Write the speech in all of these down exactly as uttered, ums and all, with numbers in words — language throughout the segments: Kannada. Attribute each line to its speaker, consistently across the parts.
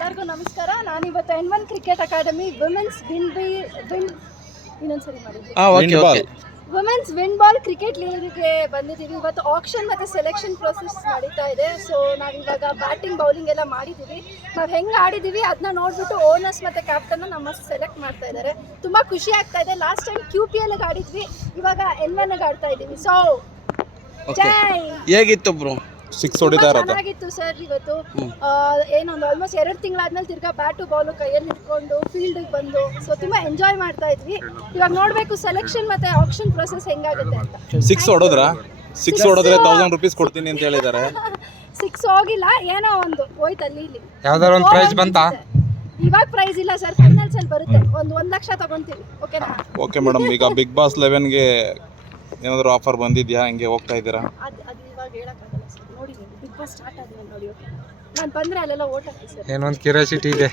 Speaker 1: ಎಲ್ಲರಿಗೂ ನಮಸ್ಕಾರ. ನಾನಿವತ್ತು N one cricket academy women's ವಿನ್ ಬಿ ವಿನ್ ಇನ್ನೊಂದ್ಸರಿ ಮಾಡಿದ್ವಿ ವುಮೆನ್ಸ್ ವಿನ್ ಬಾಲ್ ಕ್ರಿಕೆಟ್ ಲೀಗ್ಗೆ ಬಂದಿದ್ದೀವಿ. ಇವತ್ತು ಆಕ್ಷನ್ ಮತ್ತು ಸೆಲೆಕ್ಷನ್ ಪ್ರೊಸೆಸ್ ನಡೀತಾ ಇದೆ. ಸೊ ನಾವಿವಾಗ ಬ್ಯಾಟಿಂಗ್ ಬೌಲಿಂಗ್ ಎಲ್ಲ ಮಾಡಿದ್ದೀವಿ. ನಾವು ಹೆಂಗೆ ಆಡಿದ್ದೀವಿ ಅದನ್ನ ನೋಡಿಬಿಟ್ಟು ಓನರ್ಸ್ ಮತ್ತು ಕ್ಯಾಪ್ಟನ್ನ ನಮ್ಮ ಸೆಲೆಕ್ಟ್ ಮಾಡ್ತಾ ಇದ್ದಾರೆ. ತುಂಬ ಖುಷಿ ಆಗ್ತಾ ಇದೆ. ಲಾಸ್ಟ್ ಟೈಮ್ ಕ್ಯೂ ಪಿ ಎಲ್ಗೆ ಆಡಿದ್ವಿ, ಇವಾಗ ಎನ್ ಒನ್ಗೆ ಆಡ್ತಾ ಇದ್ದೀವಿ. ಸೊ ಜೈ.
Speaker 2: ಹೇಗಿತ್ತು ಬ್ರೋ?
Speaker 3: ಸಿಕ್ಸ್ ಹೊಡಿತಾರೆ
Speaker 1: ಚೆನ್ನಾಗಿತ್ತು ಸರ್. ಇವತ್ತು ಏನೊಂದು ಆಲ್ಮೋಸ್ಟ್ ಎರಡು ತಿಂಗಳಾದ್ಮೇಲೆ ತಿರ್ಗಾ ಬ್ಯಾಟು ಬಾಲು ಕೈಯಲ್ಲಿ ಇಟ್ಕೊಂಡು ಫೀಲ್ಡಿಗೆ ಬಂದು ಸೊ ತುಂಬ ಎಂಜಾಯ್ ಮಾಡ್ತಾ ಇದ್ವಿ. ಇವಾಗ ನೋಡಬೇಕು ಸೆಲೆಕ್ಷನ್ ಮತ್ತೆ ಆಕ್ಷನ್ ಪ್ರೊಸೆಸ್ ಹೆಂಗಾಗುತ್ತೆ ಅಂತ.
Speaker 3: ಸಿಕ್ಸ್ ಹೊಡೋದ್ರಾ? ಸಿಕ್ಸ್ ಹೊಡೆದ್ರೆ ತೌಸಂಡ್ ರುಪೀಸ್ ಕೊಡ್ತೀನಿ ಅಂತ ಹೇಳಿದ್ದಾರೆ.
Speaker 1: ಸಿಕ್ಸ್ ಹೋಗಿಲ್ಲ, ಏನೋ ಒಂದು ಹೋಯ್ತು ಅಲ್ಲಿ ಇಲ್ಲಿ.
Speaker 2: ಯಾವ್ದಾರ ಒಂದು ಪ್ರೈಸ್ ಬಂತಾ?
Speaker 1: ಇವಾಗ ಪ್ರೈಸ್ ಇಲ್ಲ ಸರ್, ಫೈನಲ್ಸ್ ಅಲ್ಲಿ ಬರುತ್ತೆ. ಒಂದು ಒಂದು ಲಕ್ಷ ತಗೊಂತೀವಿ. ಓಕೆನಾ?
Speaker 3: Okay madam. ಈಗ ಬಿಗ್ ಬಾಸ್ ಲೆವೆನ್ಗೆ ಏನಾದರೂ ಆಫರ್ ಬಂದಿದ್ಯಾ? ಹಿಂಗೆ ಹೋಗ್ತಾ ಇದ್ದೀರಾ?
Speaker 1: ಅದು ಅದು ಇವಾಗ ಹೇಳಕ್ಕಾಗಲ್ಲ ಸರ್. ನೋಡಿ ಬಿಗ್ ಬಾಸ್ ಸ್ಟಾರ್ಟ್ ಆದ್ಮೇಲೆ ನೋಡಿ. ಓಕೆ, ನಾನು ಬಂದರೆ ಅಲ್ಲೆಲ್ಲ ಓಟ್ ಹಾಕಿ ಸರ್.
Speaker 2: ಏನೊಂದು ಕ್ಯೂರಿಯಾಸಿಟಿ ಇದೆ.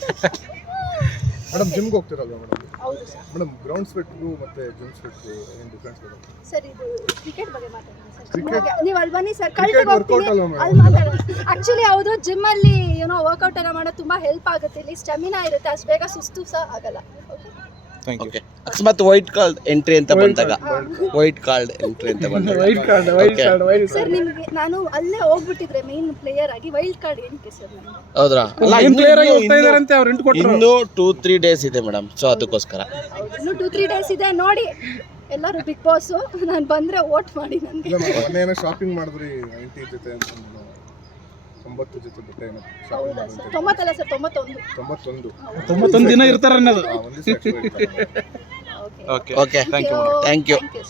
Speaker 4: ಮೇಡಮ್ ಜಿಮ್ಗೆ ಹೋಗ್ತಿರಲ್ವಾ ಮೇಡಮ್?
Speaker 1: ಹೌದು ಸರ್.
Speaker 4: ಮೇಡಮ್ ಗ್ರೌಂಡ್ ಸ್ವೆಟ್ಗೂ ಮತ್ತು ಜಿಮ್ ಸ್ವೆಟ್ಗೂ ಏನು ಡಿಫ್ರೆನ್ಸ್ ಮೇಡಮ್?
Speaker 1: ಸರ್ ಇದು ಕ್ರಿಕೆಟ್ ಬಗ್ಗೆ ಮಾತಾಡೋಣ ಸರ್.
Speaker 4: Cricket?
Speaker 1: ನೀವು ಅಲ್ಲಿ ಬನ್ನಿ ಸರ್,
Speaker 4: Cricket
Speaker 1: ಕಳ್ಕೊಂಡು
Speaker 4: workout
Speaker 1: ಹೋಗ್ತೀನಿ
Speaker 4: ಅಲ್ವಾ madam?
Speaker 1: ಅಲ್ಲಿ ಮಾತಾಡೋಣ. ಆ್ಯಕ್ಚುಲಿ ಹೌದು, ಜಿಮ್ಮಲ್ಲಿ ಏನೋ ವರ್ಕೌಟ್ ಎಲ್ಲ ಮಾಡೋದು ತುಂಬ ಹೆಲ್ಪ್ ಆಗುತ್ತೆ. ಇಲ್ಲಿ ಸ್ಟೆಮಿನಾ ಇರುತ್ತೆ, ಅಷ್ಟು ಬೇಗ ಸುಸ್ತು ಸಹ ಆಗಲ್ಲ. Okay,
Speaker 3: thank you.
Speaker 2: ಓಕೆ. ಅಕಸ್ಮಾತ್ ವೈಟ್ ಕಾರ್ಡ್ ಎಂಟ್ರಿ ಅಂತ ಬಂದಾಗ ವೈಟ್ ಕಾರ್ಡ್ ಎಂಟ್ರಿ ಅಂತ ಬಂದಾಗ white card white card
Speaker 1: sir ನಿಮಗೆ ನಾನು ಅಲ್ಲೇ ಹೋಗ್ಬಿಟ್ಟಿದ್ರೆ ಮೇನ್ ಪ್ಲೇಯರ್ ಆಗಿ ವೈಲ್ಡ್ ಕಾರ್ಡ್ ಏನಕ್ಕೆ ಸರ್ ನನಗೆ?
Speaker 2: ಹೌದ್ರಾ? ಅಲ್ಲ, ಇನ್ನು ಟೂ ತ್ರೀ ಡೇಸ್ ಇದೆ ಮೇಡಮ್. ಸೊ ಅದಕ್ಕೋಸ್ಕರ
Speaker 1: ಇನ್ನು ಟೂ ತ್ರೀ ಡೇಸ್ ಇದೆ. ನೋಡಿ ಎಲ್ಲರೂ ಬಿಗ್ ಬಾಸು, ನಾನು ಬಂದರೆ ವೋಟ್ ಮಾಡಿ ನನಗೆ.
Speaker 4: ಇಲ್ಲ ಮೇಡಮ್, ಮೊನ್ನೆ ಏನೋ ಶಾಪಿಂಗ್ ಮಾಡಿದ್ರಿ ನೈಂಟಿ ಜೊತೆ ಅಂತ ತೊಂಬತ್ತು ಜೊತೆ ಬಟ್ಟೆ ಏನೋ ಶಾಪಿಂಗ್
Speaker 1: ಹೌದಾ ಸರ್? ತೊಂಬತ್ತಲ್ಲ ಸರ್, ತೊಂಬತ್ತೊಂದು.
Speaker 4: ತೊಂಬತ್ತೊಂದು
Speaker 3: ತೊಂಬತ್ತೊಂದು ದಿನ ಇರ್ತಾರೆ ಅನ್ನೋದು.
Speaker 4: ಒಂದು ದಿವಸ ಎಕ್ಸ್ಟ್ರಾ ಇರ್ತಾರೆ.
Speaker 1: Okay
Speaker 3: okay
Speaker 2: okay.
Speaker 3: Thank you madam.
Speaker 2: Thank you.
Speaker 1: Thank you.